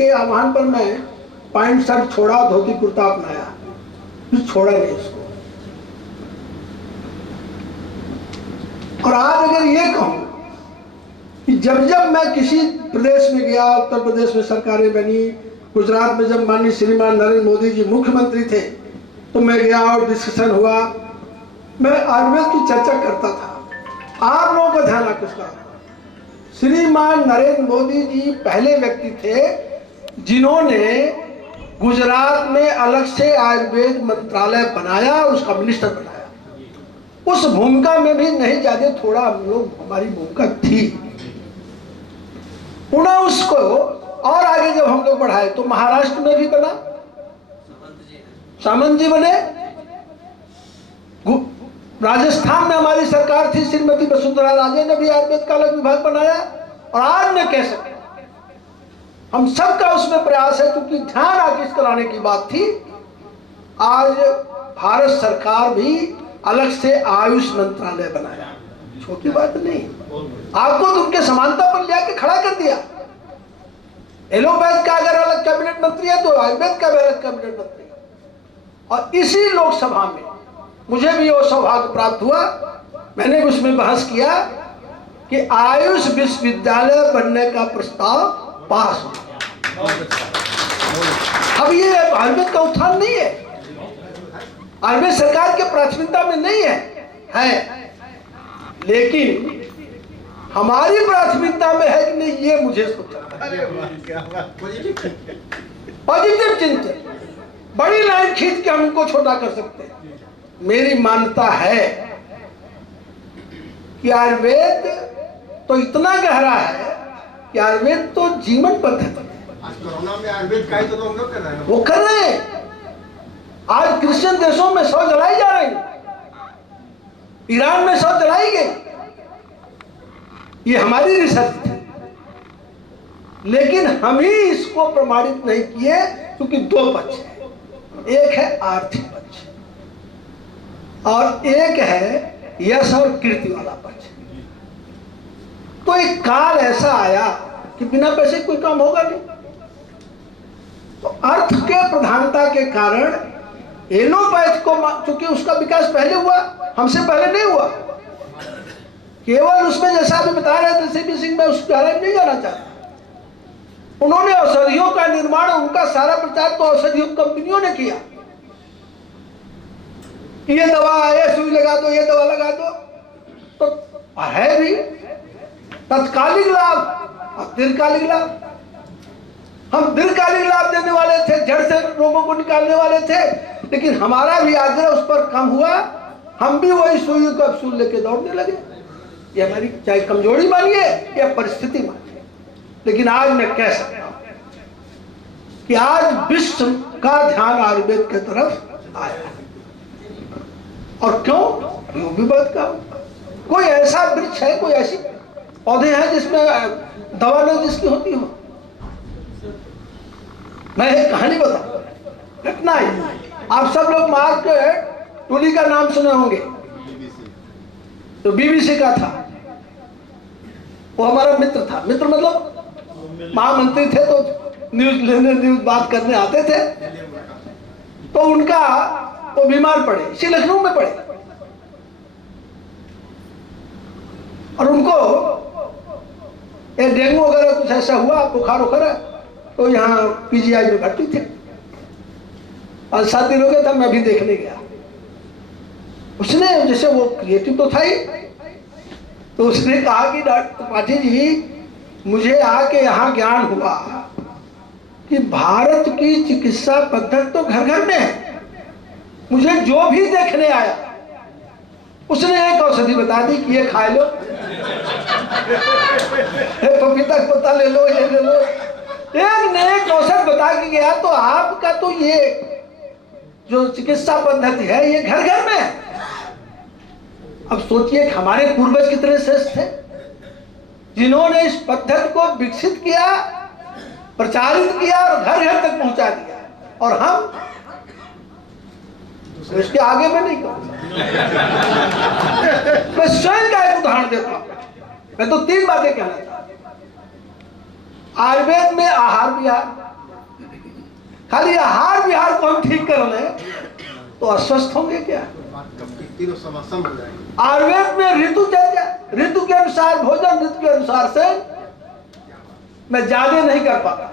के आह्वान पर मैं पैंट शर्ट छोड़ा, धोती कुर्ता अपनाया, कुछ छोड़ा नहीं इसको। और आज अगर ये कहूं कि जब जब मैं किसी प्रदेश में गया, उत्तर प्रदेश में सरकारें बनी, गुजरात में जब माननीय श्रीमान नरेंद्र मोदी जी मुख्यमंत्री थे तो मैं गया और डिस्कशन हुआ, मैं आयुर्वेद की चर्चा करता था। आप लोगों का ध्यान आकृष्ट करा, श्रीमान नरेंद्र मोदी जी पहले व्यक्ति थे जिन्होंने गुजरात में अलग से आयुर्वेद मंत्रालय बनाया और उसका मिनिस्टर बनाया। उस भूमिका में भी नहीं ज्यादा थोड़ा हम लोग, हमारी भूमिका थी। पुनः उसको और आगे जब हम लोग बढ़ाए तो महाराष्ट्र में भी बना, सामंत जी बने, राजस्थान में हमारी सरकार थी, श्रीमती वसुंधरा राजे ने भी आयुर्वेद का अलग विभाग बनाया। और आज मैं कह सकता हम सबका उसमें प्रयास है, क्योंकि ध्यान आकृष्ट कराने की बात थी। आज भारत सरकार भी अलग से आयुष मंत्रालय बनाया, छोटी बात नहीं। आपको तो उनके समानता पर ले खड़ा कर दिया। एलोपैथ का अगर अलग कैबिनेट मंत्री है तो आयुर्वेद का भी अलग कैबिनेट मंत्री है। और इसी लोकसभा में मुझे भी वो सौभाग्य प्राप्त हुआ, मैंने उसमें बहस किया कि आयुष विश्वविद्यालय बनने का प्रस्ताव पास हो गया। अब ये आयुर्वेद का उत्थान नहीं है, आयुर्वेद सरकार के प्राथमिकता में नहीं है, लेकिन हमारी प्राथमिकता में है कि नहीं, ये मुझे सोचना पॉजिटिव चिंतन। बड़ी लाइन खींच के हम उनको छोटा कर सकते हैं। मेरी मान्यता है कि आयुर्वेद तो इतना गहरा है कि आयुर्वेद तो जीवन पद्धति है। आज कोरोना में आयुर्वेद का ही तो हम लोग कर रहे हैं, वो कर रहे हैं। आज क्रिश्चियन देशों में 100 जलाई जा रही, ईरान में 100 जलाई गई, ये हमारी रिसर्च थी। लेकिन हम ही इसको प्रमाणित नहीं किए, क्योंकि दो पक्ष है, एक है आर्थिक पक्ष और एक है यश और कीर्ति वाला पक्ष। तो एक काल ऐसा आया कि बिना पैसे कोई काम होगा नहीं। तो अर्थ के प्रधानता के कारण एलोपैथ को, चूंकि उसका विकास पहले हुआ, हमसे पहले नहीं हुआ, केवल उसमें जैसा अभी बता रहे थे सीपी सिंह, में उस बारे में नहीं जाना चाहता। उन्होंने औषधियों का निर्माण, उनका सारा प्रचार तो औषधियों कंपनियों ने किया। ये दवा है, सुई लगा दो, ये दवा लगा दो, तो है भी तत्कालिक लाभ और दीर्घकालिक लाभ। हम दीर्घकालिक लाभ देने वाले थे, जड़ से रोगों को निकालने वाले थे, लेकिन हमारा भी आग्रह उस पर कम हुआ, हम भी वही सुई कैप्सूल लेके दौड़ने लगे। ये हमारी चाहे कमजोरी मानिए या परिस्थिति मानिए, लेकिन आज मैं कह सकता हूं कि आज विश्व का ध्यान आयुर्वेद की तरफ आया है। और क्यों? योग भी बात का कोई ऐसा वृक्ष है, कोई ऐसी पौधे हैं जिसमें दवा नहीं जिसकी होती हो। मैं एक कहानी बताऊं, घटना है। आप सब लोग मार्क टूली का नाम सुने होंगे, तो बीबीसी का था, वो हमारा मित्र था। मित्र मतलब महामंत्री थे, तो न्यूज लेने, न्यूज बात करने आते थे। तो उनका वो बीमार पड़े, इसी लखनऊ में पड़े, और उनको डेंगू वगैरह कुछ ऐसा हुआ, बुखार वगैरह, तो यहाँ पीजीआई में भर्ती थे। और 7 दिन हो गया था, मैं भी देखने गया। उसने, जैसे वो क्रिएटिव तो था ही, तो उसने कहा कि डॉक्टर त्रिपाठी जी, मुझे आके यहाँ ज्ञान हुआ कि भारत की चिकित्सा पद्धति तो घर घर में है। मुझे जो भी देखने आया उसने एक औषधि बता दी कि ये खा लो, पपीता का पत्ता ले लो, ये ले लो, एक ने एक औषध बता के गया। तो आपका तो ये जो चिकित्सा पद्धति है ये घर घर में है। अब सोचिए कि हमारे पूर्वज कितने श्रेष्ठ थे, जिन्होंने इस पद्धति को विकसित किया, प्रचारित किया और घर घर तक पहुंचा दिया, और हम तो इसके आगे में नहीं कहूंगा। मैं स्वयं का एक उदाहरण देता हूं। मैं तो 3 बातें कहना चाहता हूं। आयुर्वेद में आहार विहार, खाली आहार विहार को हम ठीक कर लें तो अस्वस्थ होंगे क्या? तीनों समासम हो जाएंगे। आयुर्वेद में ऋतुचर्या, ऋतु के अनुसार भोजन, ऋतु के अनुसार से मैं ज्यादा नहीं कर पाता,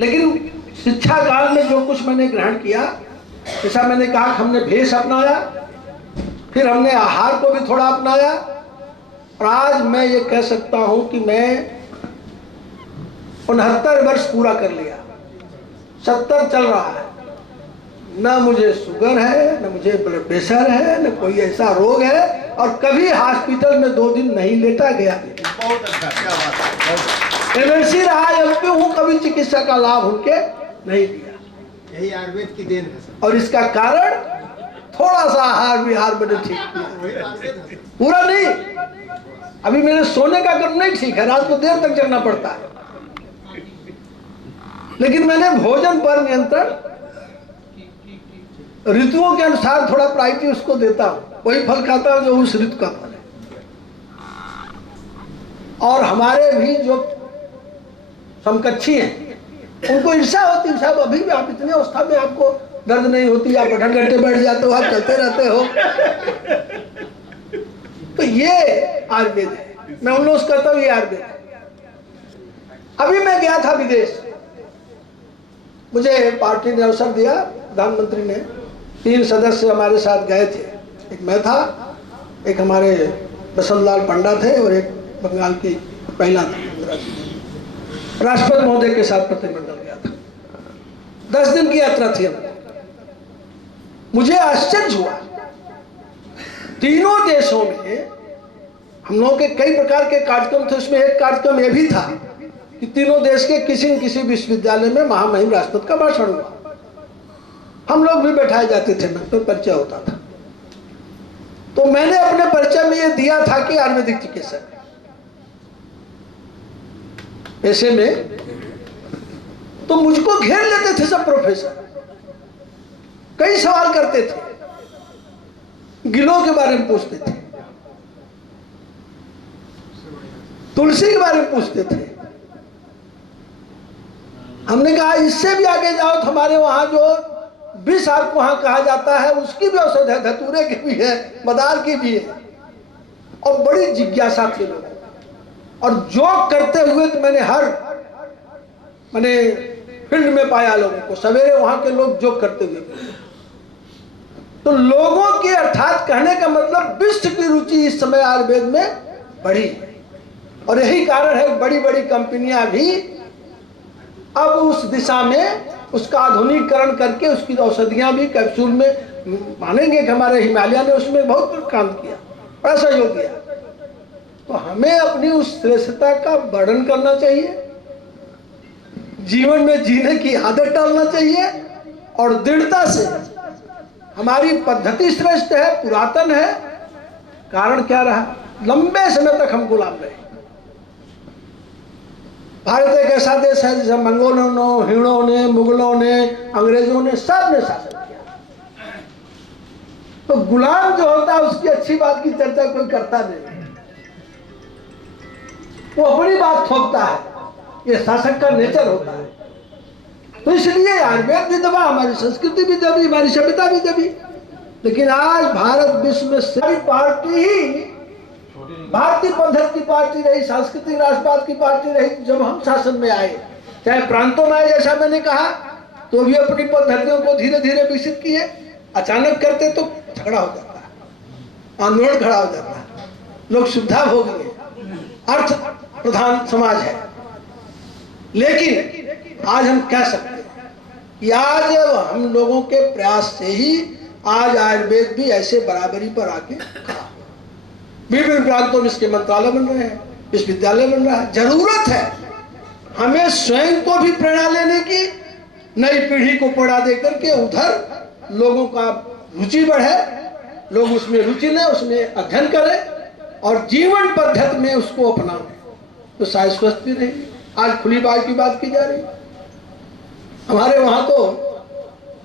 लेकिन शिक्षा काल में जो कुछ मैंने ग्रहण किया, जैसा मैंने कहा कि हमने भेष अपनाया, फिर हमने आहार को भी थोड़ा अपनाया, और आज मैं ये कह सकता हूं कि मैं 69 वर्ष पूरा कर लिया, 70 चल रहा है, न मुझे शुगर है, न मुझे ब्लड प्रेशर है, न कोई ऐसा रोग है, और कभी हॉस्पिटल में 2 दिन नहीं लेटा गया। बहुत अच्छा, क्या बात है। एमएलसी रहा, एमपी हूं, कभी चिकित्सा का लाभ उनके नहीं दिया। यही आयुर्वेद की देन है सर। और इसका कारण थोड़ा सा आहार विहार मैंने ठीक किया, वही आयुर्वेद है सर। पूरा नहीं। अभी मेरे सोने का क्रम नहीं ठीक है, रात को देर तक जगना पड़ता है, लेकिन मैंने भोजन पर नियंत्रण, ऋतुओं के अनुसार थोड़ा प्रायोरिटी उसको देता हूं, वही फल खाता हूं जो उस ऋतु का फल है। और हमारे भी जो समकक्षी हैं उनको ईर्षा होती है, साहब अभी भी आप इतनी अवस्था में आपको दर्द नहीं होती, आप 8 घंटे बैठ जाते हो, आप चलते रहते हो। तो ये आयुर्वेद है, मैं उन लोगों से कहता हूं ये आयुर्वेद है। अभी मैं गया था विदेश, मुझे पार्टी ने अवसर दिया, प्रधानमंत्री ने, 3 सदस्य हमारे साथ गए थे, एक मैं था, एक हमारे बसंतलाल पंडा थे, और एक बंगाल की महिला थी। राष्ट्रपति महोदय के साथ प्रतिनिधिमंडल गया था, 10 दिन की यात्रा थी हमारी। मुझे आश्चर्य हुआ, तीनों देशों में हम लोगों के कई प्रकार के कार्यक्रम थे, उसमें एक कार्यक्रम यह भी था कि तीनों देश के किसी न किसी विश्वविद्यालय में महामहिम राष्ट्रपति का भाषण हुआ, हम लोग भी बैठाए जाते थे, तो परिचय होता था। तो मैंने अपने परिचय में यह दिया था कि आयुर्वेदिक चिकित्सक ऐसे में, तो मुझको घेर लेते थे सब प्रोफेसर, कई सवाल करते थे, गिलों के बारे में पूछते थे, तुलसी के बारे में पूछते थे। हमने कहा इससे भी आगे जाओ तो हमारे वहां जो विष आपको वहां कहा जाता है उसकी भी औषध है, धतूरे की भी है, मदार की भी है, और बड़ी जिज्ञासा थी लोगों, और जोक करते हुए तो मैंने फील्ड में पाया लोगों को, सवेरे वहां के लोग जोक करते हुए। तो लोगों की, अर्थात कहने का मतलब विश्व की रुचि इस समय आयुर्वेद में बढ़ी, और यही कारण है बड़ी बड़ी कंपनियां भी अब उस दिशा में उसका आधुनिकीकरण करके उसकी औषधियां भी कैप्सूल में, मानेंगे कि हमारे हिमालय ने उसमें बहुत काम किया, बड़ा सहयोग दिया। तो हमें अपनी उस श्रेष्ठता का वर्णन करना चाहिए, जीवन में जीने की आदत डालना चाहिए, और दृढ़ता से हमारी पद्धति श्रेष्ठ है, पुरातन है। कारण क्या रहा, लंबे समय तक हम गुलाम रहे। भारत एक ऐसा देश है जिसे मंगोलों ने, हिरणों ने, मुगलों ने, अंग्रेजों ने, सब ने शासन किया। तो गुलाम जो होता है उसकी अच्छी बात की चर्चा कोई करता नहीं, वो अपनी बात थोपता है, ये शासक का नेचर होता है। तो इसलिए आयुर्वेद भी दबा, हमारी संस्कृति भी दबी, हमारी सभ्यता भी दबी। लेकिन आज भारत विश्व में सारी पार्टी ही भारतीय पद्धति की पार्टी रही, सांस्कृतिक राष्ट्रवाद की पार्टी रही। जब हम शासन में आए, चाहे प्रांतों में आए, जैसा मैंने कहा, तो भी अपनी पद्धतियों को धीरे धीरे विकसित किए। अचानक करते तो झगड़ा हो जाता है, आंदोलन खड़ा हो जाता है, लोग सुविधा भोग लिए, अर्थ प्रधान समाज है। लेकिन आज हम कह सकते हैं कि आज हम लोगों के प्रयास से ही आज आयुर्वेद भी ऐसे बराबरी पर आके खड़ा। विभिन्न प्रांतों में इसके मंत्रालय बन रहे हैं, विश्वविद्यालय बन रहा है। जरूरत है हमें स्वयं को भी प्रेरणा लेने की, नई पीढ़ी को प्रेरणा देकर के उधर लोगों का रुचि बढ़े, लोग उसमें रुचि लें, उसमें अध्ययन करें और जीवन पद्धति में उसको अपनाएं, तो शायद स्वस्थ भी रहेगी। आज खुली बात की बात की जा रही, हमारे वहां तो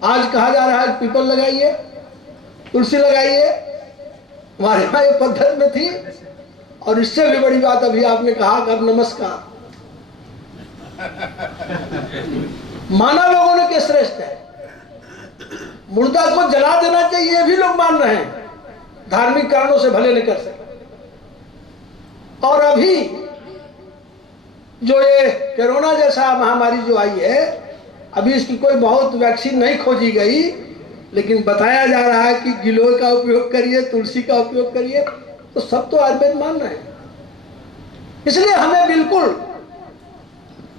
आज कहा जा रहा है पीपल लगाइए, तुलसी लगाइए, हमारे यहाँ एक पद्धति में थी। और इससे भी बड़ी बात अभी आपने कहा कर नमस्कार, माना लोगों ने कि श्रेष्ठ है। मुर्दा को जला देना चाहिए, ये भी लोग मान रहे हैं, धार्मिक कारणों से भले नहीं कर सके। और अभी जो ये कोरोना जैसा महामारी जो आई है, अभी इसकी कोई बहुत वैक्सीन नहीं खोजी गई, लेकिन बताया जा रहा है कि गिलोय का उपयोग करिए, तुलसी का उपयोग करिए, तो सब तो आयुर्वेद मान रहे हैं। इसलिए हमें बिल्कुल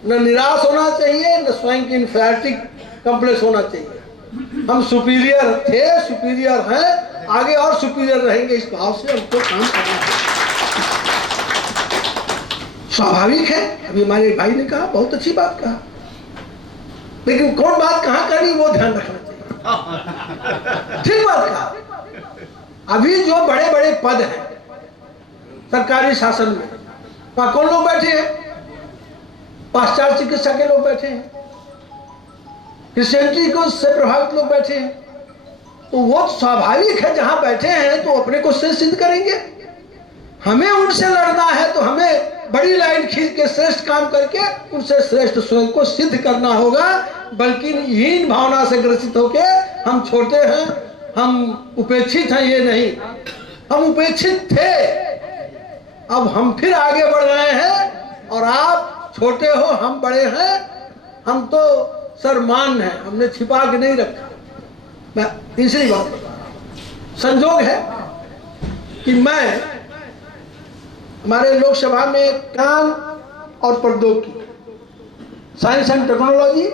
न निराश होना चाहिए, न स्वयं की इन्फीरियरिटी कॉम्प्लेक्स होना चाहिए। हम सुपीरियर थे, सुपीरियर हैं, आगे और सुपीरियर रहेंगे, इस भाव से हमको काम करना है। स्वाभाविक है, अभी हमारे भाई ने कहा, बहुत अच्छी बात कहा, लेकिन कौन बात कहाँ करनी वो ध्यान रखना चाहिए। ठीक बात कहा। अभी जो बड़े बड़े पद हैं सरकारी शासन में, वहां कौन लोग बैठे हैं? पाश्चात्य चिकित्सा के लोग बैठे हैं, क्रिश्चियनिटी को से प्रभावित लोग बैठे हैं। तो वो स्वाभाविक है, जहां बैठे हैं तो अपने को श्रेष्ठ सिद्ध करेंगे। हमें उनसे लड़ना है तो हमें बड़ी लाइन खींच के श्रेष्ठ काम करके उनसे श्रेष्ठ स्वयं को सिद्ध करना होगा, बल्कि हीन भावना से ग्रसित होके हम छोटे हैं, हम उपेक्षित हैं, ये नहीं। हम उपेक्षित थे, अब हम फिर आगे बढ़ रहे हैं, और आप छोटे हो, हम बड़े हैं। हम तो सरमान हैं, हमने छिपा के नहीं रखा। मैं तीसरी बात बता रहा हूं, संजोग है कि मैं हमारे लोकसभा में ज्ञान और प्रौद्योगिकी, साइंस एंड टेक्नोलॉजी,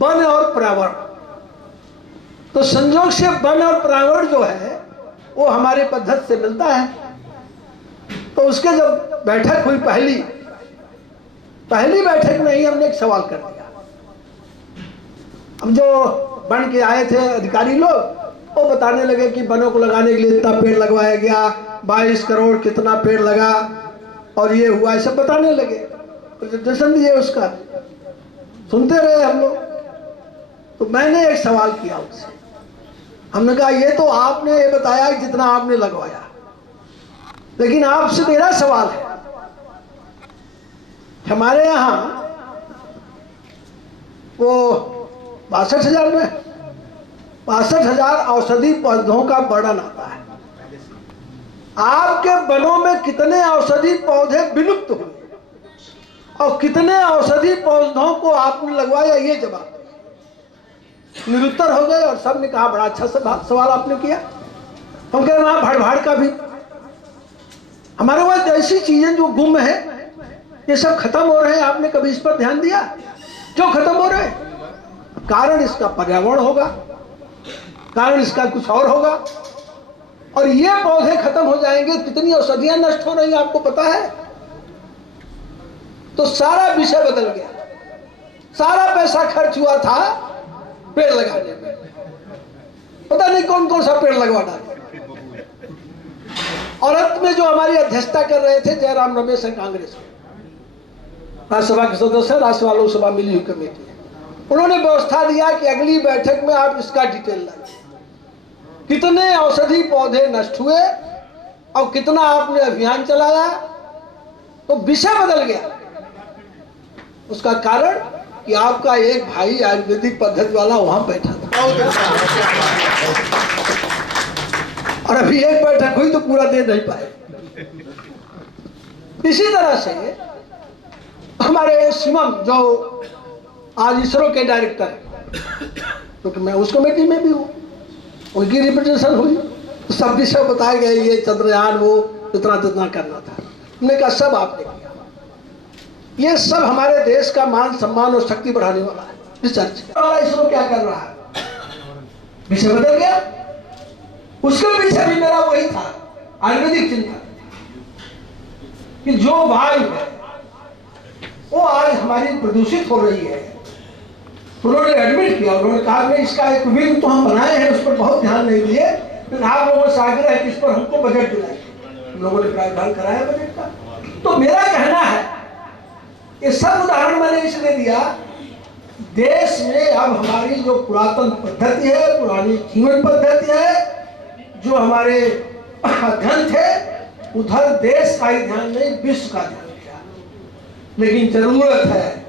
वन और पर्यावरण, तो संजोग से वन और पर्यावरण जो है वो हमारे पद्धति से मिलता है। तो उसके जब बैठक हुई, पहली बैठक में ही हमने एक सवाल कर दिया। अब जो बन के आए थे अधिकारी लोग, वो बताने लगे कि वनों को लगाने के लिए इतना पेड़ लगवाया गया, 22 करोड़ कितना पेड़ लगा, और ये हुआ, ये सब बताने लगे, प्रेजेंटेशन दिए उसका, सुनते रहे हम लोग। तो मैंने एक सवाल किया उससे, हमने कहा ये तो आपने ये बताया जितना आपने लगवाया, लेकिन आपसे मेरा सवाल है, हमारे यहाँ वो 62,000 में 62,000 औषधि पौधों का वर्णन आता है। आपके वनों में कितने औषधि पौधे विलुप्त हुए और कितने औषधि पौधों को आपने लगवाया, ये जवाब निरुत्तर हो गए। और सब ने कहा बड़ा अच्छा सवाल आपने किया। हम कह रहे हैं भड़ भाड़ का भी हमारे पास ऐसी चीजें जो गुम है, ये सब खत्म हो रहे हैं, आपने कभी इस पर ध्यान दिया? क्यों खत्म हो रहे हैं? कारण इसका पर्यावरण होगा, कारण इसका कुछ और होगा, और ये पौधे खत्म हो जाएंगे, कितनी औषधियां नष्ट हो रही हैं आपको पता है। तो सारा विषय बदल गया, सारा पैसा खर्च हुआ था पेड़ लगाने में, पता नहीं कौन कौन सा पेड़ लगवा डाले। और अंत में जो हमारी अध्यक्षता कर रहे थे जयराम रमेश हैं, कांग्रेस के राज्यसभा के सदस्य, राज्यसभा लोकसभा मिली हुई कमेटी है, उन्होंने व्यवस्था दिया कि अगली बैठक में आप इसका डिटेल लाइए, कितने औषधि पौधे नष्ट हुए और कितना आपने अभियान चलाया। तो विषय बदल गया। उसका कारण कि आपका एक भाई आयुर्वेदिक पद्धति वाला वहां बैठा था, और अभी एक बैठक हुई तो पूरा दे नहीं पाए। इसी तरह से हमारे शिवम जो आज इसरो के डायरेक्टर, क्योंकि मैं उस कमेटी में भी हूँ, उनकी रिप्रेजेंटेशन हुई, तो सब विषय बताए गए, ये चंद्रयान वो इतना जितना करना था, हमने कहा सब आपने किया। ये सब हमारे देश का मान सम्मान और शक्ति बढ़ाने वाला है। रिसर्च हमारा इसरो क्या कर रहा है, विषय बदल गया। उसका विषय भी मेरा वही था, आयुर्वेदिक चिंतन, कि जो वायु है वो आज हमारी प्रदूषित हो रही है। उन्होंने एडमिट किया, उन्होंने कहा कि इसका एक विंग तो हम बनाए हैं, उस पर बहुत ध्यान नहीं दिए, लेकिन आप लोगों से आग्रह है कि इस पर हमको बजट दिलाइए। हम लोगों ने प्रावधान कराया बजट का। तो मेरा कहना है, ये सब उदाहरण मैंने इसलिए दिया, देश में अब हमारी जो पुरातन पद्धति है, पुरानी जीवन पद्धति है, जो हमारे अध्ययन थे, उधर देश का ही ध्यान नहीं, विश्व का ध्यान किया। लेकिन जरूरत है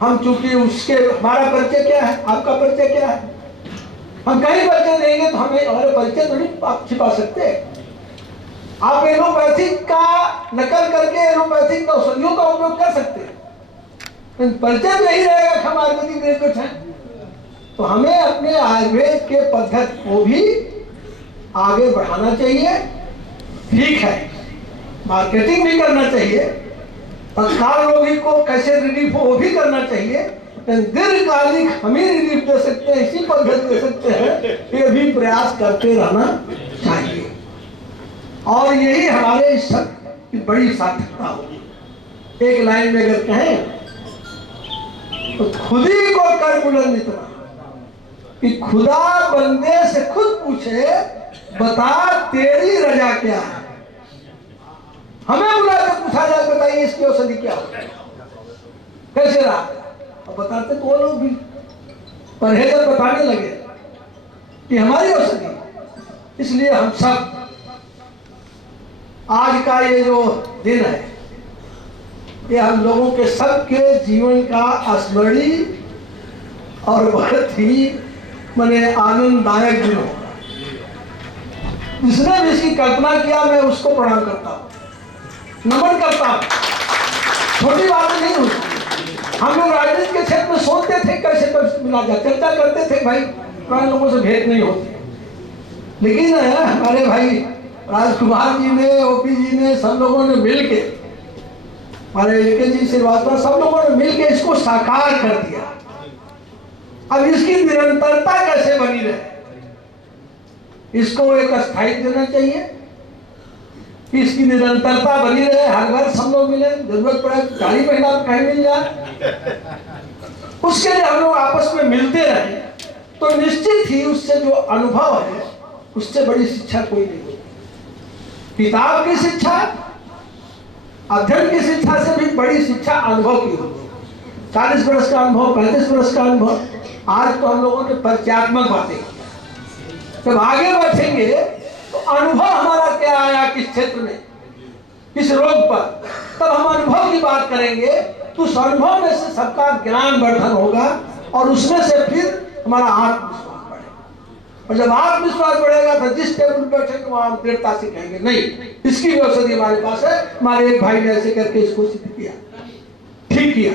हम चूंकि उसके हमारा परिचय क्या है, आपका परिचय क्या है, हम कहीं परिचय देंगे तो हमें हमारे परिचय तो नहीं आप छिपा सकते। आप एलोपैथिक का नकल करके एलोपैथिक औषधियों का उपयोग कर सकते हैं, परिचय नहीं रहेगा कि हम आयुर्वेदिक ग्रेजुएट हैं। तो हमें अपने आयुर्वेद के पद्धति को भी आगे बढ़ाना चाहिए। ठीक है, मार्केटिंग भी करना चाहिए, तत्काल रोगी को कैसे रिलीफ हो वो भी करना चाहिए, लेकिन दीर्घकालिक हम ही रिलीफ दे सकते हैं, इसी पद्धति दे सकते हैं, ये भी प्रयास करते रहना चाहिए। और यही हमारे इस सब की बड़ी सार्थकता होगी। एक लाइन में अगर कहें तो खुद ही को कर बुलंद इतना कि खुदा बंदे से खुद पूछे बता तेरी रजा क्या है। हमें बुला के पूछा जाए बताइए इसकी औषधि क्या हो, कैसे रहा, और बताते तो वो लोग भी परहेज बताने लगे कि हमारी औषधि। इसलिए हम सब आज का ये जो दिन है ये हम लोगों के सबके जीवन का स्मरणीय और बहुत ही माने आनंददायक दिन होगा। जिसने भी इसकी कल्पना किया मैं उसको प्रणाम करता हूँ, नमन करता हूँ। छोटी बात नहीं होती। हम लोग राजनीति के क्षेत्र में सोचते थे कैसे कैसे मिला जाए, चर्चा करते थे भाई पुराने लोगों से भेंट नहीं होती, लेकिन हमारे भाई राजकुमार जी ने, ओपी जी ने, सब लोगों ने मिलके, हमारे एके जी श्रीवास्तव, सब लोगों ने मिलके इसको साकार कर दिया। अब इसकी निरंतरता कैसे बनी रहे, इसको एक स्थायित्व देना चाहिए कि इसकी निरंतरता बनी रहे। हर वर्ष हम लोग मिले, जरूरत पड़े गाड़ी महीना कहीं मिल जाए, उसके लिए हम लोग आपस में मिलते रहे तो निश्चित ही उससे जो अनुभव है उससे बड़ी शिक्षा कोई नहीं होती। किताब की शिक्षा, अध्ययन की शिक्षा से भी बड़ी शिक्षा अनुभव की होती है। 40 वर्ष का अनुभव, 35 वर्ष का अनुभव, आज तो हम लोगों ने परिचयात्मक बातें की। जब आगे बढ़ेंगे तो अनुभव हमारा क्या आया किस क्षेत्र में, किस रोग पर, तब हम अनुभव की बात करेंगे तो उस अनुभव में से सबका ज्ञान वर्धन होगा और उसमें से फिर हमारा आत्मविश्वास बढ़ेगा। और जब आत्मविश्वास बढ़ेगा तो जिस टेबल पर बैठे तो वहां दृढ़ता से कहेंगे नहीं इसकी भी औषधि हमारे पास है, हमारे एक भाई ने ऐसे करके इसको सिद्ध किया, ठीक किया।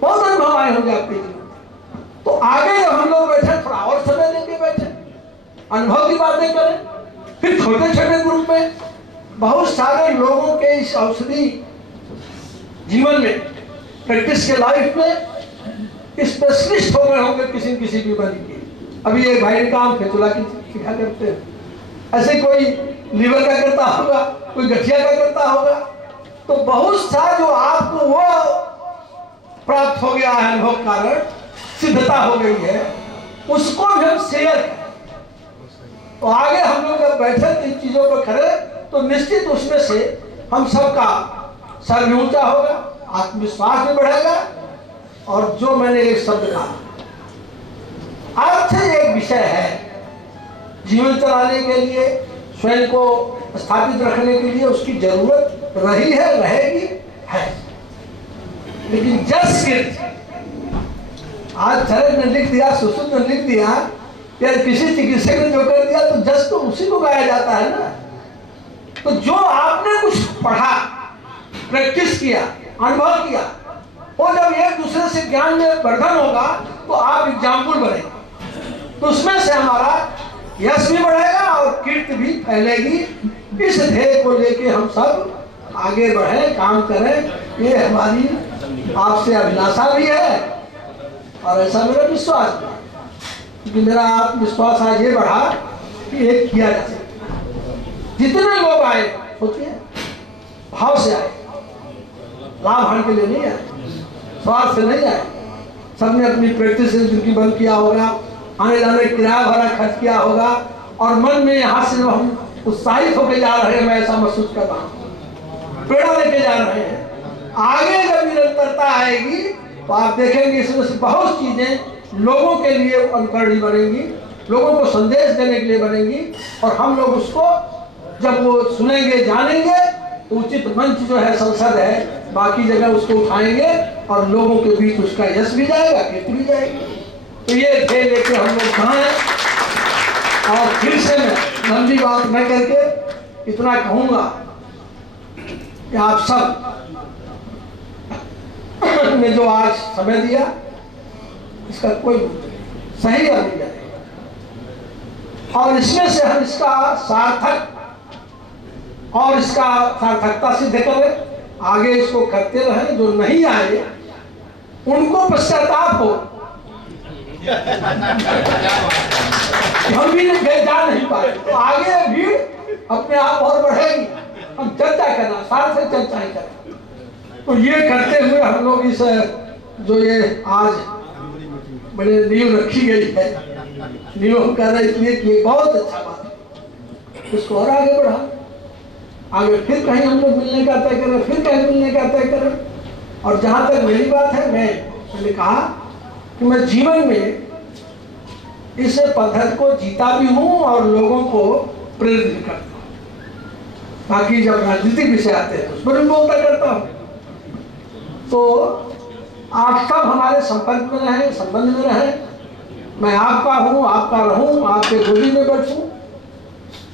बहुत अनुभव आए होंगे आपके जीवन। तो आगे जब हम लोग बैठे थोड़ा और समय लेके बैठे, अनुभव की बातें करें, फिर छोटे छोटे ग्रुप में बहुत सारे लोगों के इस औषधि जीवन में, प्रैक्टिस के लाइफ में स्पेशलिस्ट हो गए होंगे किसी न किसी बीमारी के। अभी एक भाई ने काम फेतुला की सिखा करते हैं, ऐसे कोई लीवर का करता होगा, कोई गठिया का करता होगा। तो बहुत सा जो आपको वो प्राप्त हो गया है अनुभव कारण, सिद्धता हो गई है, उसको भी हम शेयर करें। तो आगे हम लोग जब बैठे इन चीजों पर खड़े तो निश्चित उसमें से हम सबका सर भी ऊंचा होगा, आत्मविश्वास भी बढ़ेगा। और जो मैंने एक शब्द कहा, अर्थ एक विषय है, जीवन चलाने के लिए, स्वयं को स्थापित रखने के लिए उसकी जरूरत रही है, रहेगी है। लेकिन जस के आज चरण ने लिख दिया, सुश्रुत ने लिख दिया, या किसी चिकित्सक ने जो कर दिया तो जस तो उसी को गाया जाता है ना। तो जो आपने कुछ पढ़ा, प्रैक्टिस किया, अनुभव किया, और जब एक दूसरे से ज्ञान में वर्धन होगा तो आप एग्जाम्पल बनेंगे, तो उसमें से हमारा यश भी बढ़ेगा और कीर्ति भी फैलेगी। इस ध्येय को लेके हम सब आगे बढ़े, काम करें, ये हमारी आपसे अभिलाषा भी है और ऐसा मेरा विश्वास भी है। क्योंकि मेरा आत्मविश्वास आज ये बढ़ा कि एक किया जा सकता। जितने लोग आए सोचिए, भाव से आए, लाभ हानि के लिए नहीं आए, स्वार्थ से नहीं आए। सबने अपनी प्रैक्टिस जिनकी बंद किया होगा, आने जाने किराया भरा खर्च किया होगा, और मन में यहाँ से जब हम उत्साहित होकर जा रहे हैं, मैं ऐसा महसूस कर रहा हूँ, प्रेरणा लेके जा रहे हैं। आगे जब निरंतरता आएगी तो आप देखेंगे इसमें से बहुत चीजें लोगों के लिए अनुकरणीय बनेंगी, लोगों को संदेश देने के लिए बनेंगी, और हम लोग उसको जब वो सुनेंगे, जानेंगे, तो उचित मंच जो है, संसद है, बाकी जगह उसको उठाएंगे और लोगों के बीच उसका यश भी जाएगा, कीर्ति भी जाएगी। तो ये थे लेके हम लोग कहाँ हैं। और फिर से मैं लंबी बात न करके इतना कहूँगा कि आप सब ने जो आज समय दिया इसका कोई सही नतीजा नहीं, और इसमें से हम इसका सार्थक और इसका सार्थकता सिद्ध करें, आगे इसको करते रहें। जो नहीं आए उनको पश्चाताप हो, हम भी जा नहीं पाए तो आगे भीड़ अपने आप और बढ़ेगी। हम चर्चा करना, साथ से चर्चा ही करें। तो ये करते हुए हम लोग इस जो ये आज बड़े नींव रखी गई है, नींव हम कह रहे इसलिए कि बहुत अच्छा बात है, इसको और आगे बढ़ा, आगे फिर कहीं हम लोग मिलने का तय करें, फिर कहीं मिलने का तय करें। और जहाँ तक मेरी बात है, मैंने कहा कि मैं जीवन में इस पद्धति को जीता भी हूँ और लोगों को प्रेरित भी करता हूँ। बाकी जब राजनीतिक विषय आते हैं तो उसमें भी बोलता करता हूँ। तो आप सब हमारे संपर्क में रहें, संबंध में रहें। मैं आपका हूँ, आपका रहूँ, आपके गोदी में बैठूँ।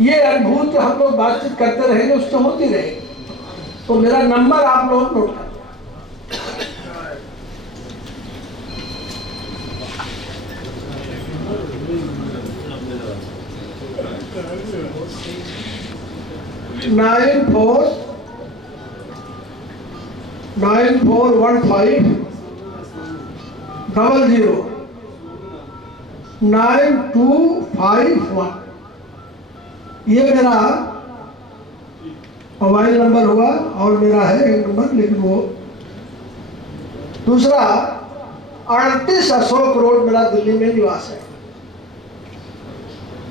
ये अनुभूति हम लोग बातचीत करते रहेंगे, उससे होती रहेगी। तो मेरा नंबर आप लोग नोट करें। 9415009251 ये मेरा मोबाइल नंबर हुआ। और मेरा है एक नंबर, लेकिन वो दूसरा 38 अशोक रोड मेरा दिल्ली में निवास है।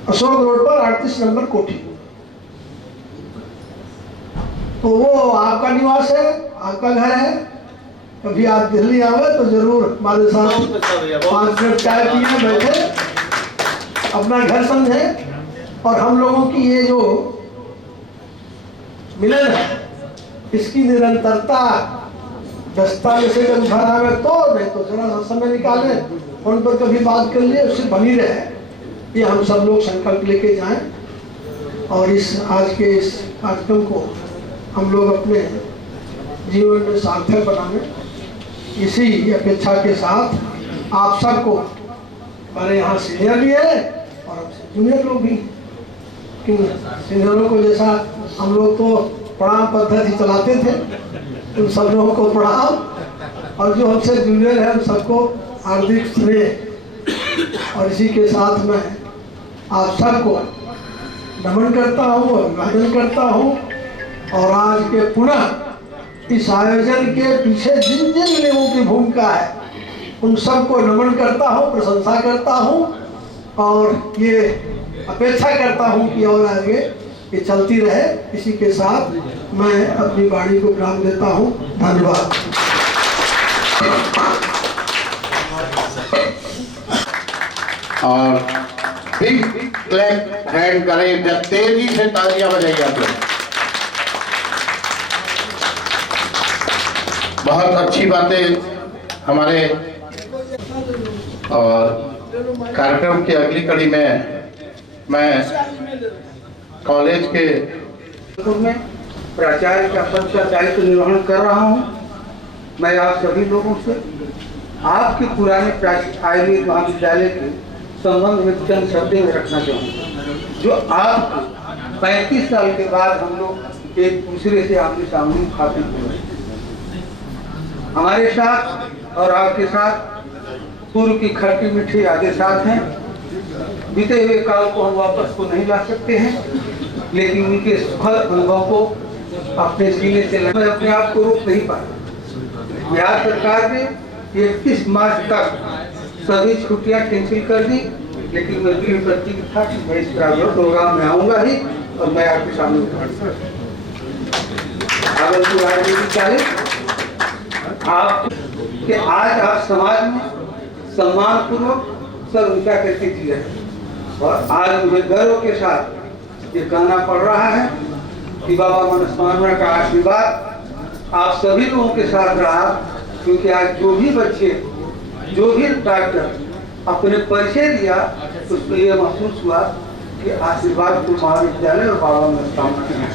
अशोक रोड पर 38 नंबर कोठी। तो वो आपका निवास है, आपका घर है। कभी आप दिल्ली आवे तो जरूर हमारे साथ 5 मिनट चाय पिए, बैठे, अपना घर समझे। और हम लोगों की ये जो मिलन है, इसकी निरंतरता दस्ता में से जब घर आवे तो, नहीं तो जरा सा समय निकाले, फोन पर कभी बात कर लिए, उससे बनी रहे। ये हम सब लोग संकल्प लेके जाएं और इस आज के इस कार्यक्रम को हम लोग अपने जीवन में सार्थक बनाने, इसी अपेक्षा के साथ आप सबको, हमारे यहाँ सीनियर भी है और हमसे जूनियर लोग भी, सीनियरों को जैसा हम लोग तो प्रणाम पद्धति चलाते थे, उन सब लोगों को प्रणाम, और जो हमसे जूनियर है उन सबको हार्दिक स्नेह। और इसी के साथ मैं आप सबको नमन करता हूँ, अभिवादन करता हूँ। और आज के पुनः इस आयोजन के पीछे जिन जिन लोगों की भूमिका है, उन सबको नमन करता हूँ, प्रशंसा करता हूँ, और ये अपेक्षा करता हूँ कि और आगे ये चलती रहे। इसी के साथ मैं अपनी वाणी को विराम देता हूँ। धन्यवाद। और बिग क्लैप हैंड करें, जब तेजी से तालियां बजाइए आप लोग। बहुत अच्छी बातें हमारे। और कार्यक्रम की अगली कड़ी में मैं कॉलेज के में प्राचार्य का पद का दायित्व निर्वहन कर रहा हूं। मैं आप सभी लोगों से आपके पुराने आयुर्वेद महाविद्यालय के संबंध में चंद शब्द में रखना चाहूँगा। जो आप 35 साल के बाद हम लोग एक दूसरे से आमने सामने खाते हुए, हमारे साथ और आपके साथ पूर्व की खट्टी मीठी यादें साथ हैं। बीते हुए काल को हम वापस को नहीं ला सकते हैं, लेकिन उनके सुखद अनुभव को अपने सीने से मैं अपने आप को रोक नहीं पाया। बिहार सरकार ने 31 मार्च तक सभी छुट्टियां कैंसिल कर दी, लेकिन मैं दृढ़ प्रतिज्ञ था कि मैं इस प्रोग्राम में आऊंगा ही और मैं आपके सामने भागलपुर आयुर्वेदिक आप कि आज आप समाज में सम्मान पूर्वक सर ऊंचा करके जी रहे। और आज मुझे गर्व के साथ ये कहना पड़ रहा है कि बाबा मनस्वामी का आशीर्वाद आप सभी लोगों के साथ रहा क्योंकि आज जो भी बच्चे, जो भी डॉक्टर अपने परिचय दिया तो उसको ये महसूस हुआ कि आशीर्वाद को महाविद्यालय और बाबा में काम किया।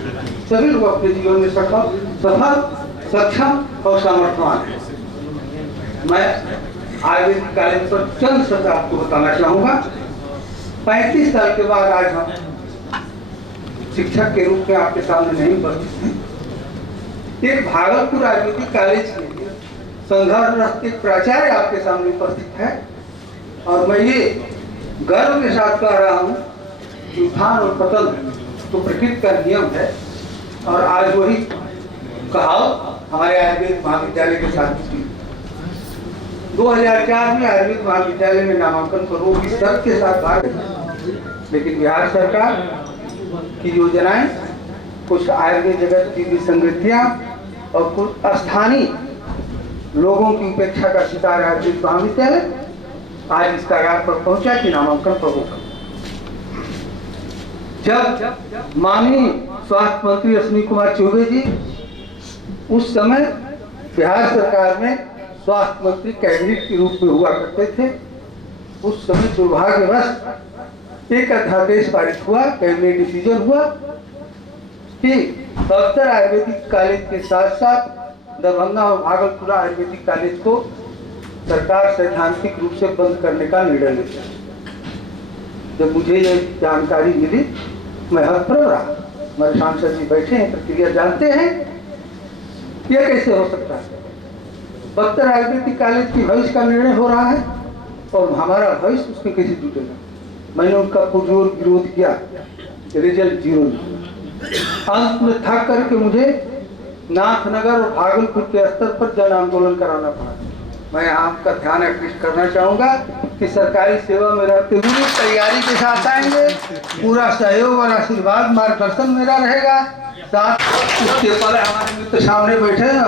सभी लोग अपने जीवन में सफल, सक्षम और सामर्थ्यवान है। मैं आयुर्वेदिक कॉलेज पर चंद शब्द आपको बताना चाहूँगा। 35 साल के बाद आज हम शिक्षक के रूप में आपके सामने नहीं उपस्थित हैं। एक भागलपुर आयुर्वेदिक कॉलेज के संघर्षरत एक प्राचार्य आपके सामने उपस्थित है और मैं ये गर्व के साथ कह रहा हूँ कि उत्थान और पतन तो प्रकृति का नियम है और आज वही कहावत हमारे आयुर्वेद महाविद्यालय के साथ 2004 में आयुर्वेद महाविद्यालय में नामांकन करो इस शर्त के साथ भाग, लेकिन बिहार सरकार की योजनाएं, कुछ आयुर्वेद जगत की विसंगतियां और कुछ स्थानीय लोगों की उपेक्षा का शिकार आयुर्वेद महाविद्यालय आज इस कगार पर पहुंचा कि नामांकन प्रमुख। जब माननीय स्वास्थ्य मंत्री अश्विनी कुमार चौबे जी उस समय बिहार सरकार में स्वास्थ्य मंत्री कैबिनेट के रूप में हुआ करते थे, उस समय दुर्भाग्यवश एक अध्यादेश पारित हुआ, कैबिनेट डिसीजन हुआ कि बक्सर आयुर्वेदिक कॉलेज के साथ साथ दरभंगा और भागलपुर आयुर्वेदिक कॉलेज को सरकार सैद्धांतिक रूप से बंद करने का निर्णय लेती है। जब मुझे ये जानकारी मिली मैं हतप्रभ रहा। हमारे सांसद जी बैठे हैं, प्रक्रिया जानते हैं, ये कैसे हो सकता है। बक्सर आयुर्वेदिक कॉलेज की भविष्य का निर्णय हो रहा है और हमारा भविष्य उसमें कैसे जुटेगा। मैंने उनका पुरजोर विरोध किया, रिजल्ट 0। अंत में थक करके मुझे नाथनगर और भागलपुर के स्तर पर जन आंदोलन कराना पड़ा। मैं आपका ध्यान आकृष्ट करना चाहूँगा कि सरकारी सेवा में रहते हुए तैयारी के साथ आएंगे, पूरा सहयोग और आशीर्वाद मार्गदर्शन मेरा रहेगा। साथ उसके पहले हमारे मित्र सामने बैठे हैं,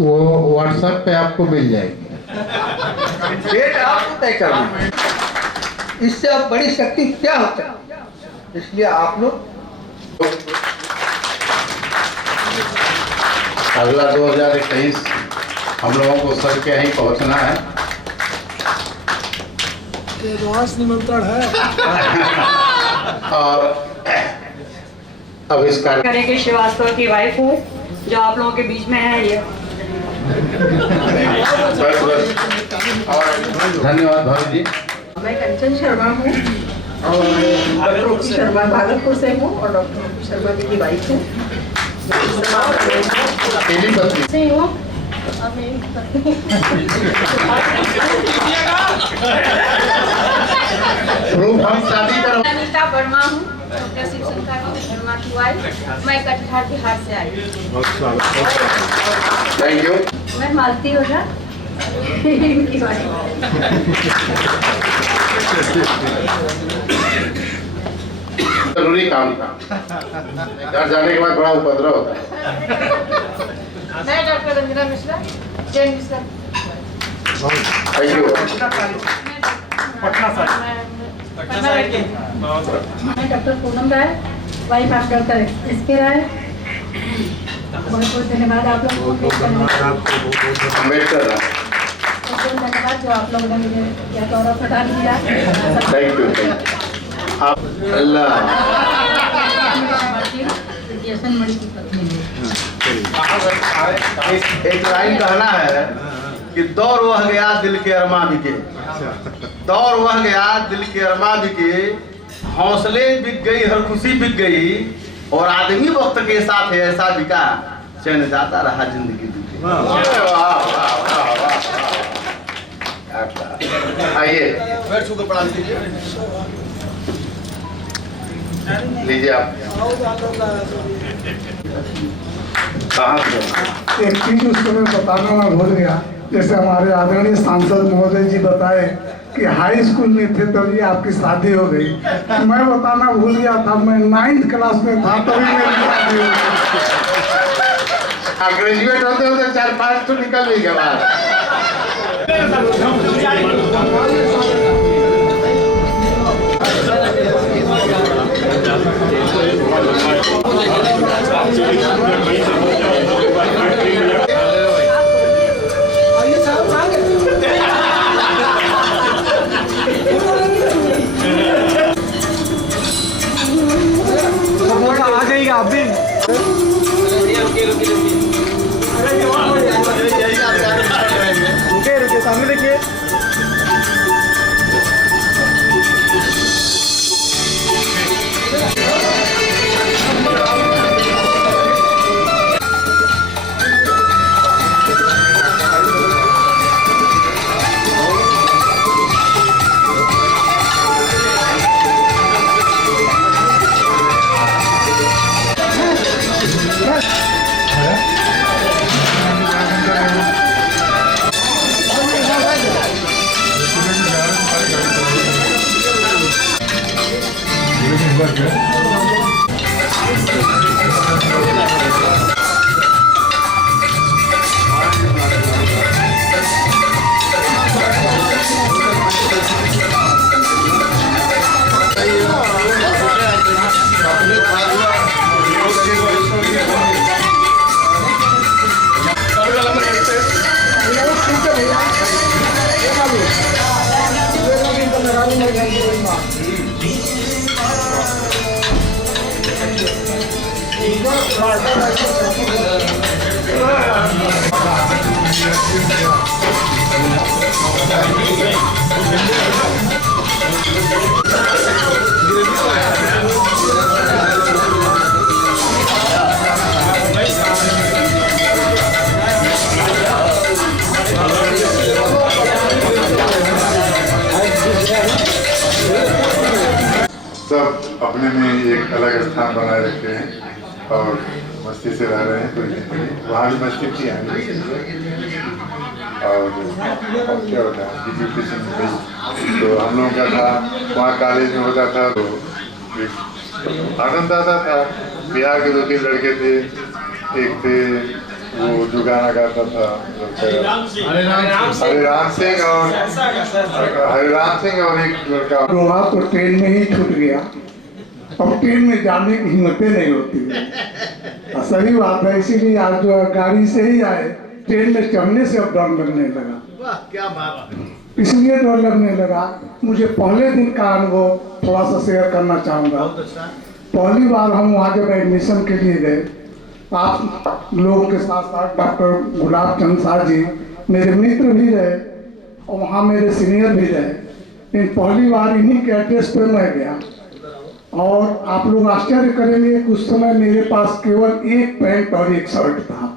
वो व्हाट्सएप पे आपको मिल जाएगी, डेट आपको तय करना। इससे अब बड़ी शक्ति क्या होता है, इसलिए आप लोग अगला 2021 हम लोगों को सर के यहीं पहुंचना है। निमंत्रण है और अब इस कार्य करेंगे श्रीवास्तव की वाइफ हूँ जो आप लोगों के बीच में है। ये और धन्यवाद भाभी जी। मैं कंचन शर्मा हूँ और डॉक्टर ओपी शर्मा भागलपुर से हूँ और डॉक्टर ओपी शर्मा जी की वाइफ हूँ। से हूँ हम शादी कर अनीता वर्मा हूँ, डॉक्टर शिव शंकर वर्मा की वाइफ। मैं कटिहार बिहार से आई हूँ। Thank you. मैं मालती ओझा इनकी वाइफ। जरूरी काम था, घर जाने के बाद बड़ा उपद्रव होता है। मैं doctor Ranjana Mishra, Jain Mishra. Thank you. मैं doctor Poonam Rai, wife of doctor SK Rai. बहुत बहुत धन्यवाद आप लोगों को, अम्बेडकर धन्यवाद जो आप लोगों ने मुझे यह गौरव प्रदान किया। Thank you. आप अल्लाह एक लाइन कहना है कि दौर वह गया दिल के अरमा बिके, दौर वह गया दिल के अरमा बिके, हौसले बिक गई, हर खुशी बिक गई और आदमी वक्त के साथ ऐसा बिका चैन जाता रहा जिंदगी बिके। आइए बैठ छू के पढ़ा लीजिए। लीजिए आप। कहाँ से? एक चीज उसको मैं बताना मैं भूल गया। जैसे हमारे आदरणीय सांसद महोदय जी बताए कि हाई स्कूल में थे तभी आपकी शादी हो गई। मैं बताना भूल गया था, मैं 9th क्लास में था तभी मेरी शादी हो गई। ग्रेजुएट होते होते 4-5 तो निकल भी गया। सब अपने में एक अलग स्थान बनाए रखते हैं और मस्ती से रह रहे हैं, कोई नहीं। वहाँ भी मस्ती की है और क्या होता है एजुकेशन में तो हम लोगों का था, वहाँ कॉलेज में होता था तो एक आनंद आता था। बिहार के 2-3 लड़के थे, एक थे वो जो गाना गाता था हरिराम सिंह और एक लड़का वहाँ तो ट्रेन में ही छूट गया। अब ट्रेन में जाने की हिम्मतें नहीं होती है। सही बात है, इसीलिए आज जो गाड़ी से ही आए, ट्रेन में चढ़ने से अब डर लगने लगा। क्या बात है। इसलिए डर लगने लगा। मुझे पहले दिन का अनुभव थोड़ा सा शेयर करना चाहूँगा। पहली बार हम वहाँ जब एडमिशन के लिए गए, आप लोगों के साथ साथ डॉक्टर गुलाब चंद शाह जी मेरे मित्र भी रहे और वहाँ मेरे सीनियर भी रहे। लेकिन पहली बार इन्हीं के एड्रेस पर मैं गया और आप लोग आश्चर्य करेंगे कि उस समय मेरे पास केवल एक पैंट और एक शर्ट था।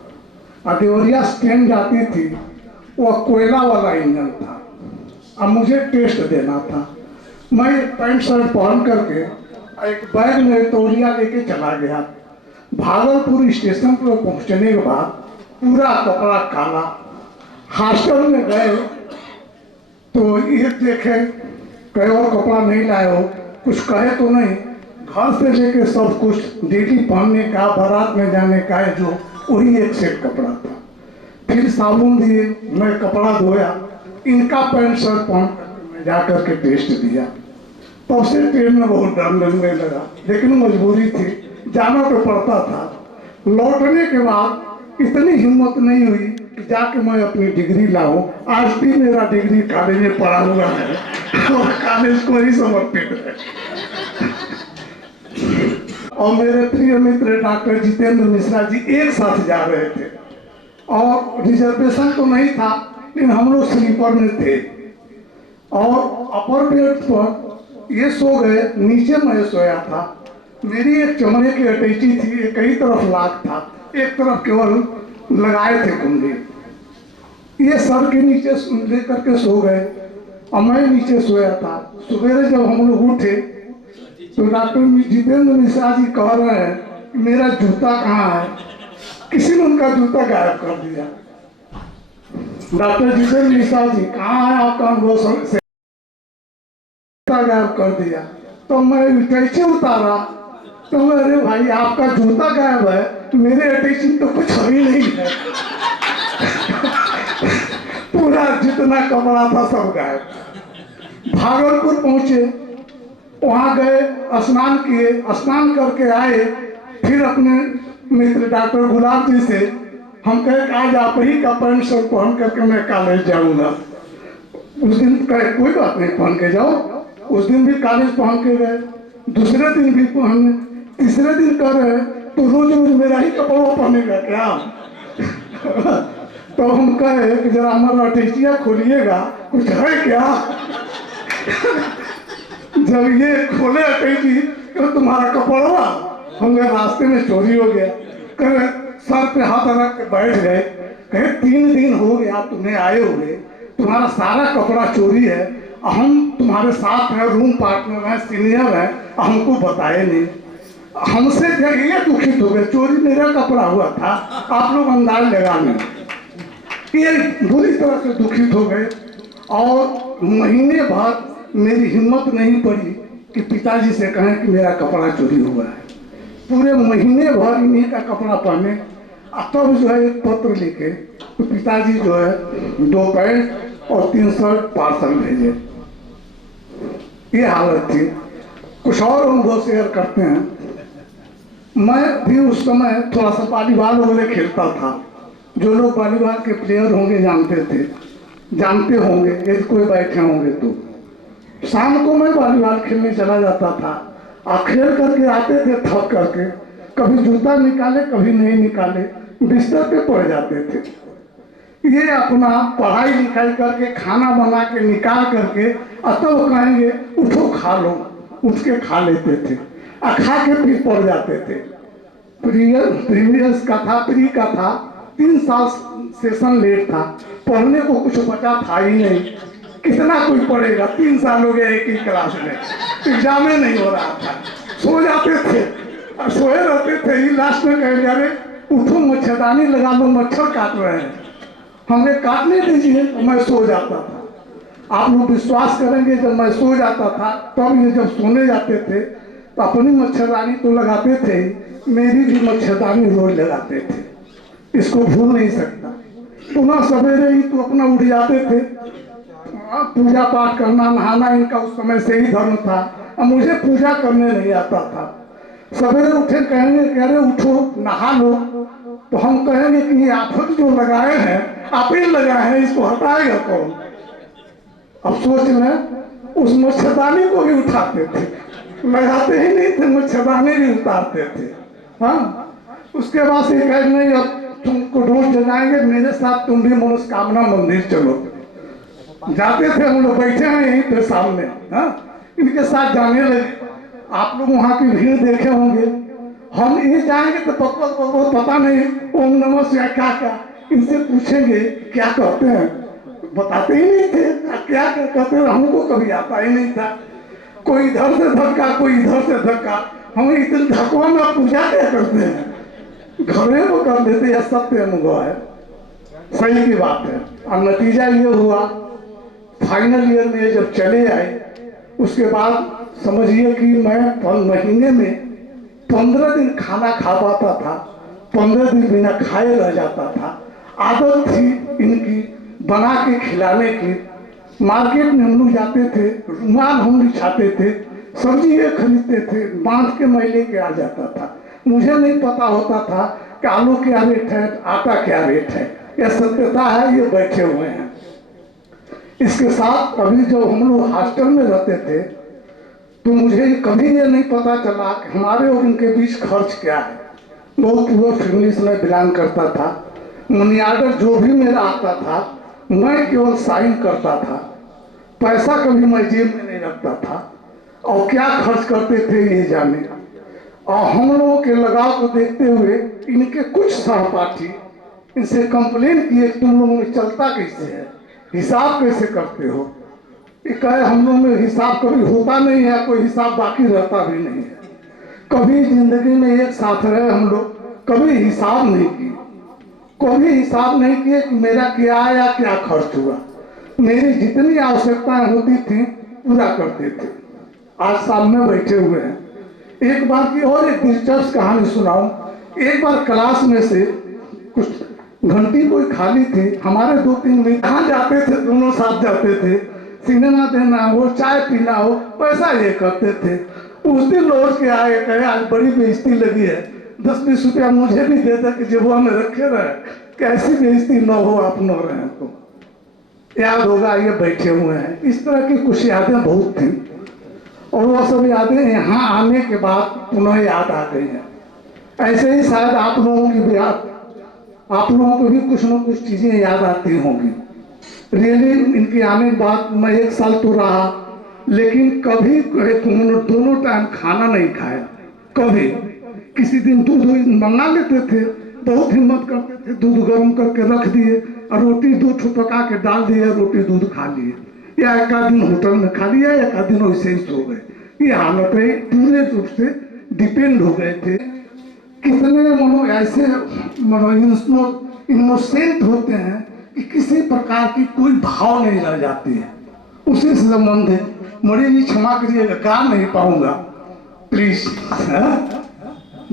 देवरिया स्टैंड जाती थी, वह कोयला वाला इंजन था। अब मुझे टेस्ट देना था। मैं पैंट शर्ट पहन करके एक बैग में तौलिया लेके चला गया। भागलपुर स्टेशन पर पहुंचने के बाद पूरा कपड़ा काला। हॉस्टल में गए तो ये देखे कहे और कपड़ा नहीं लाए हो, कुछ कहे तो नहीं। घर से लेके सब कुछ डेली पहनने का, बारात में जाने का है जो, वही एक सेट कपड़ा था। फिर साबुन दिए, मैं कपड़ा धोया, इनका पैंट शर्ट पहन करके मैं जा करके टेस्ट दिया। तब से ट्रेन में बहुत डर लगने लगा, लेकिन मजबूरी थी, जाना तो पड़ता था। लौटने के बाद इतनी हिम्मत नहीं हुई कि जाके मैं अपनी डिग्री लाऊं। आज भी मेरा डिग्री कॉलेज में पड़ा हुआ है और कॉलेज को ही समर्पित है। और मेरे प्रिय मित्र डॉक्टर जितेंद्र मिश्रा जी एक साथ जा रहे थे और रिजर्वेशन तो नहीं था, लेकिन हम लोग स्लीपर में थे और अपर बेड पर ये सो गए, नीचे मैं सोया था। मेरी एक चमड़े की अटैची थी, एक कई तरफ लाग था, एक तरफ केवल लगाए थे कुंडली। ये सर के नीचे लेकर के सो गए और मैं नीचे सोया था। सवेरे जब हम लोग उठे तो डॉक्टर जितेंद्र मिश्रा जी कह रहे हैं कि मेरा जूता कहाँ है। किसी ने उनका जूता गायब कर दिया। डॉक्टर जितेंद्र मिश्रा जी कहाँ है आपका अनुभव से गायब कर दिया। तो मैं कैसे उतारा तो अरे भाई आपका जूता गायब है, मेरे अटैचिंग तो कुछ ही नहीं है। पूरा जितना कपड़ा था सब गायब। भागलपुर पहुंचे, वहां गए, स्नान किए, स्नान करके आए। फिर अपने मित्र डॉक्टर गुलाब जी से हम कहे कि आज आप ही का पैंट शर्ट पहन करके मैं कॉलेज जाऊंगा। उस दिन कहे कोई बात नहीं, पहन के जाओ। उस दिन भी कॉलेज पहन के गए, दूसरे दिन भी पहने, तीसरे दिन कर रहे तो रोज रोज मेरा ही कपड़ा पहनेगा क्या? तो हम कहे कि जरा हमारा अटैचिया खोलिएगा, कुछ है क्या? जब ये खोले अटैची तो तुम्हारा कपड़ा हम रास्ते में चोरी हो गया। कहे सर पे हाथ रख के बैठ गए। कहे 3 दिन हो गया तुम्हें आए हुए, तुम्हारा सारा कपड़ा चोरी है, हम तुम्हारे साथ हैं, रूम पार्टनर हैं, सीनियर हैं, हमको बताए नहीं। हमसे ये दुखित हो गए, चोरी मेरा कपड़ा हुआ था, आप लोग अंदाज लगा लें। ये बुरी तरह से दुखित हो गए और महीने भर मेरी हिम्मत नहीं पड़ी कि पिताजी से कहें कि मेरा कपड़ा चोरी हुआ है। पूरे महीने भर इन्हीं का कपड़ा पहने। तब जो है एक पत्र लिखे तो पिताजी जो है 2 पैंट और 3 शर्ट पार्सल भेजे। ये हालत थी। कुछ और अनुभव शेयर करते हैं। मैं भी उस समय थोड़ा सा वॉलीबॉल वगैरह खेलता था। जो लोग वॉलीबॉल के प्लेयर होंगे जानते थे। जानते होंगे, यदि कोई बैठे होंगे तो। शाम को मैं वॉलीबॉल खेलने चला जाता था और खेल करके आते थे थक करके, कभी जूता निकाले कभी नहीं निकाले, बिस्तर पे पड़ जाते थे। ये अपना पढ़ाई लिखाई करके खाना बना के निकाल करके तब कहेंगे उठो खा लो, उठ के खा लेते थे और खा के फिर पढ़ जाते थे। प्रीवियस का था, प्री का था, 3 साल सेशन लेट था, पढ़ने को कुछ बचा था ही नहीं। कितना कोई पढ़ेगा, 3 साल हो गए एक ही क्लास में, एग्जाम ही नहीं हो रहा था, सो जाते थे और सोए रहते थे ही। लास्ट में कहेंगे अरे उठो मच्छरदानी लगा लो, मच्छर काट रहे हैं, हमें काटने दीजिए। तो मैं सो जाता था। आप लोग विश्वास करेंगे, जब मैं सो जाता था तब ये जब सोने जाते थे तो अपनी मच्छरदानी तो लगाते थे, मेरी भी मच्छरदानी रोज लगाते थे, इसको भूल नहीं सकता। पुनः सवेरे ही तो अपना उठ जाते थे, पूजा पाठ करना नहाना इनका उस समय से ही धर्म था। अब मुझे पूजा करने नहीं आता था। सवेरे उठे कहेंगे कि अरे उठो नहा लो, तो हम कहेंगे कि ये आफत जो लगाए हैं आप ही लगाए हैं, इसको हटाएगा कौन। अब सोच लें, उस मच्छरदानी को भी उठाते थे, लगाते ही नहीं थे, मच्छरदानी भी उतारते थे। हाँ, उसके बाद से कह नहीं अब तुमको रोज जगाएंगे, मेरे साथ तुम भी मनोकामना मंदिर चलो। जाते थे हम लोग, बैठे हैं यहीं पे सामने, हाँ, इनके साथ जाने लगे। आप लोग वहाँ की भीड़ देखे होंगे। हम ये जाएंगे तो पता नहीं ओम नमः शिवाय क्या क्या, इनसे पूछेंगे क्या कहते हैं, बताते ही नहीं थे क्या क्या कहते हैं, हमको कभी आता ही नहीं था। कोई इधर से धक्का, कोई इधर से धक्का, हम इतने धक्कों में पूजा क्या करते हैं, घरे को कर देते। यह सत्य अनुभव है, सही की बात है। और नतीजा ये हुआ, फाइनल ईयर में जब चले आए उसके बाद समझिए कि मैं महीने में 15 दिन खाना खा पाता था, 15 दिन बिना खाए रह जाता था। आदत थी इनकी बना के खिलाने की। मार्केट में हम लोग जाते थे, रुमाल हम बिछाते थे, सब्जी ये खरीदते थे, बांध के मैं लेके आ जाता था। मुझे नहीं पता होता था कि आलू क्या रेट है, आटा क्या रेट है। यह सत्यता है, ये बैठे हुए हैं। इसके साथ अभी जब हम लोग हॉस्टल में रहते थे तो मुझे कभी ये नहीं पता चला कि हमारे और उनके बीच खर्च क्या है। बहुत पुअर फैमिली से मैं बिलोंग करता था। मनी ऑर्डर जो भी मेरा आता था मैं केवल साइन करता था, पैसा कभी मैं जेब में नहीं रखता था। और क्या खर्च करते थे ये जाने। और हम लोगों के लगाव को देखते हुए इनके कुछ सहपाठी इनसे कंप्लेन किए, तुम लोगों में चलता कैसे है, हिसाब कैसे करते हो। ये कहे हम लोग में हिसाब कभी होता नहीं है, कोई हिसाब बाकी रहता भी नहीं है। कभी जिंदगी में एक साथ रहे हम लोग, कभी हिसाब नहीं किए, कभी हिसाब नहीं किए कि मेरा क्या आया क्या खर्च हुआ। मेरी जितनी आवश्यकताएं होती थी पूरा करते थे। आज सामने बैठे हुए हैं। एक बार की और एक दिलचस्प कहानी सुनाऊं। एक बार क्लास में से कुछ घंटी कोई खाली थी, हमारे 2-3 मिनट कहाँ जाते थे, दोनों साथ जाते थे, सिनेमा देना हो, चाय पीना हो, पैसा ये करते थे। उस दिन लौट के आए, कहे आज बड़ी बेइज्जती लगी है, 10-20 रुपया मुझे भी दे दे कि जेबुआ में रखे रहे, कैसी बेइज्जती न हो आप न रहे। तो याद होगा ये बैठे हुए हैं। इस तरह की कुछ यादें बहुत थी और वह सब यादें यहाँ आने के बाद पुनः याद आ गई हैं। ऐसे ही शायद आप लोगों की भी आप लोगों को भी कुछ न कुछ चीजें याद आती होंगी। रियली इनके आने के बाद मैं 1 साल तो रहा, लेकिन कभी दोनों टाइम खाना नहीं खाया। कभी किसी दिन दूध मंगा लेते थे, बहुत हिम्मत करते थे, दूध गर्म करके रख दिए और रोटी 2 ठो पका के डाल दिए, रोटी दूध खा लिए, या एक आध दिन होटल में खा लिया, एक आध दिन वैसे ही सो गए। ये हालत है, पूरे रूप से डिपेंड हो गए थे। कितने मनो ऐसे इनोसेंट होते हैं कि किसी प्रकार की कोई भाव नहीं रह जाती है। उसी से संबंधित मणि जी क्षमा करिएगा, गा नहीं पाऊंगा प्लीज।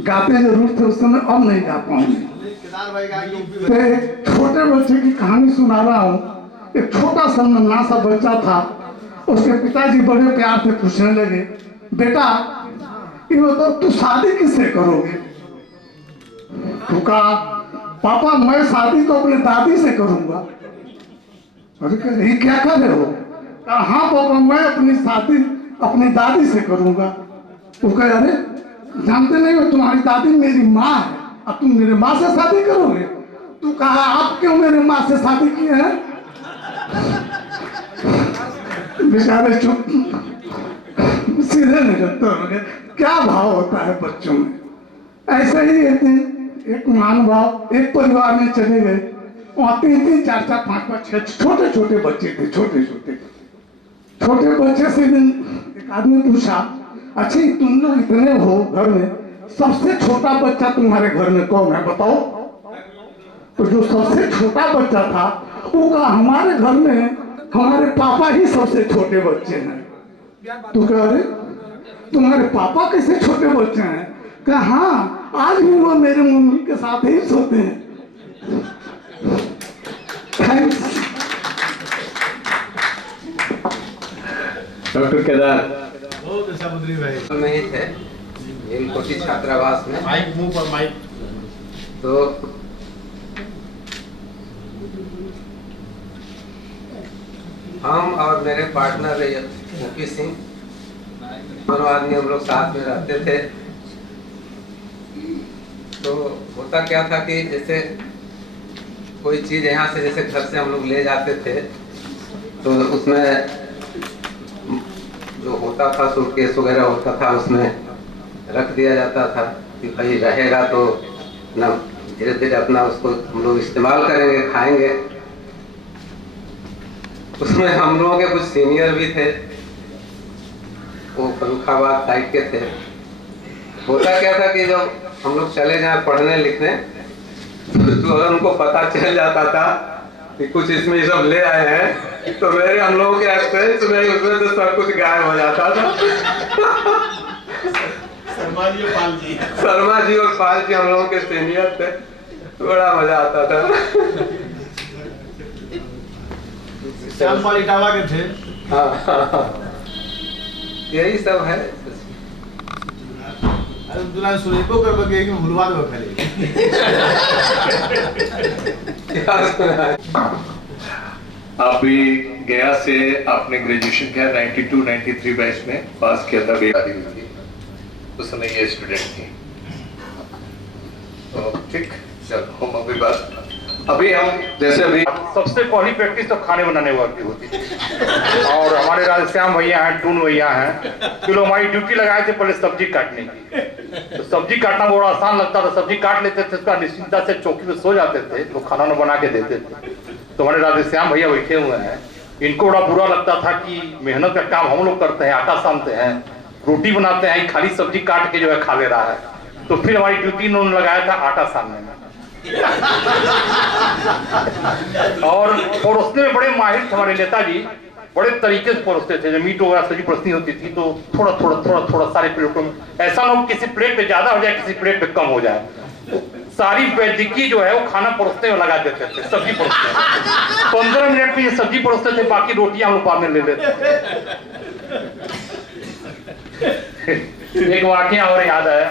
गाते जरूर थे उस समय, अब नहीं गा पाऊंगे। तो एक छोटे बच्चे की कहानी सुना रहा हूँ। एक छोटा सा नन्हा सा बच्चा था, उसके पिताजी बड़े प्यार से पूछने लगे, बेटा ये बताओ तू शादी किससे करोगे। तो कहा पापा मैं शादी तो अपने दादी से करूंगा। अरे कह रही क्या कर रहे हो? कहा हाँ पापा मैं अपनी शादी अपनी दादी से करूंगा। वो कह अरे जानते नहीं हो तुम्हारी दादी मेरी माँ है, अब तुम मेरे माँ से शादी करोगे? तू कहा आप क्यों मेरे माँ से शादी किए हैं? बेचारे चुप सीधे निकलते हो गए। क्या भाव होता है बच्चों में। ऐसे ही एक दिन एक महानुभाव एक परिवार में चले गए। वहाँ 3-3, 4-4, 5-5, 6 छोटे छोटे बच्चे थे। छोटे बच्चे से दिन एक आदमी पूछा, अच्छा तुम लोग इतने हो घर में, सबसे छोटा बच्चा तुम्हारे घर में कौन है बताओ? तो जो सबसे छोटा बच्चा था वो कहा हमारे घर में हमारे पापा ही सबसे छोटे बच्चे हैं। तो कह रहे तुम्हारे पापा कैसे छोटे बच्चे हैं? कहा हाँ आज भी वो मेरे मम्मी के साथ ही सोते हैं। थैंक्स। डॉक्टर केदार में ही थे भीमकोटी छात्रावास में। माइक मुंह पर माइक। तो हम और मेरे पार्टनर मुकी सिंह दोनों आदमी हम लोग साथ में रहते थे। तो होता क्या था कि जैसे कोई चीज यहाँ से जैसे घर से हम लोग ले जाते थे तो उसमें जो होता था सूटकेस वगैरह होता था उसमें रख दिया जाता था कि भाई रहेगा तो ना धीरे धीरे अपना उसको हम लोग इस्तेमाल करेंगे, खाएंगे। उसमें हम लोगों के कुछ सीनियर भी थे, वो फरुखाबाद साइड के थे। होता क्या था कि जब हम लोग चले जाए पढ़ने लिखने तो अगर उनको पता चल जाता था कि कुछ इसमें सब ले आए हैं तो मेरे हम लोगों के एक्सपीरियंस में उसमें तो सब कुछ गायब हो जाता था। शर्मा जी और पाल जी हम लोगों के सीनियर थे, बड़ा मजा आता था। श्याम पाल इटावा के थे। हाँ, यही सब है। अरे दुल्हन सुनेको कर बगे कि भूलवा दो खाली। आप भी गया से आपने ग्रेजुएशन किया 92-93 बैच में पास किया था बेटी हुई थी, उस समय ये स्टूडेंट थी। तो ठीक चल हम अभी बात अभी हम जैसे अभी सबसे पहली प्रैक्टिस तो खाने बनाने की होती है। और हमारे राधेश्याम भैया हैं, टून भैया हैं, कि लोग हमारी ड्यूटी लगाए थे पहले सब्जी काटने की। तो सब्जी काटना बड़ा आसान लगता था, सब्जी काट लेते थे, उसका निश्चिंता से चौकी पे सो जाते थे, लोग खाना बना के देते थे। तो हमारे राधेश्याम भैया बैठे हुए हैं, इनको बड़ा बुरा लगता था कि मेहनत का काम हम लोग करते हैं, आटा सानते हैं, रोटी बनाते हैं, खाली सब्जी काट के जो है खा ले रहा है। तो फिर हमारी ड्यूटी इन्होंने लगाया था आटा सानने में। और परोसने में बड़े माहिर थे हमारे नेताजी, बड़े तरीके से परोसते थे। जब मीट वगैरह सब्जी परोसनी होती थी तो थोड़ा थोड़ा सारे प्लेटों में, ऐसा ना हो किसी प्लेट पे ज्यादा हो जाए किसी प्लेट पे कम हो जाए। सारी वैदिकी जो है वो खाना परोसने में लगा देते थे, सब्जी परोसते थे। 15 मिनट में ये सब्जी परोसते थे, बाकी रोटियां हम लोग बाद में ले लेते थे। एक वाकया और याद है।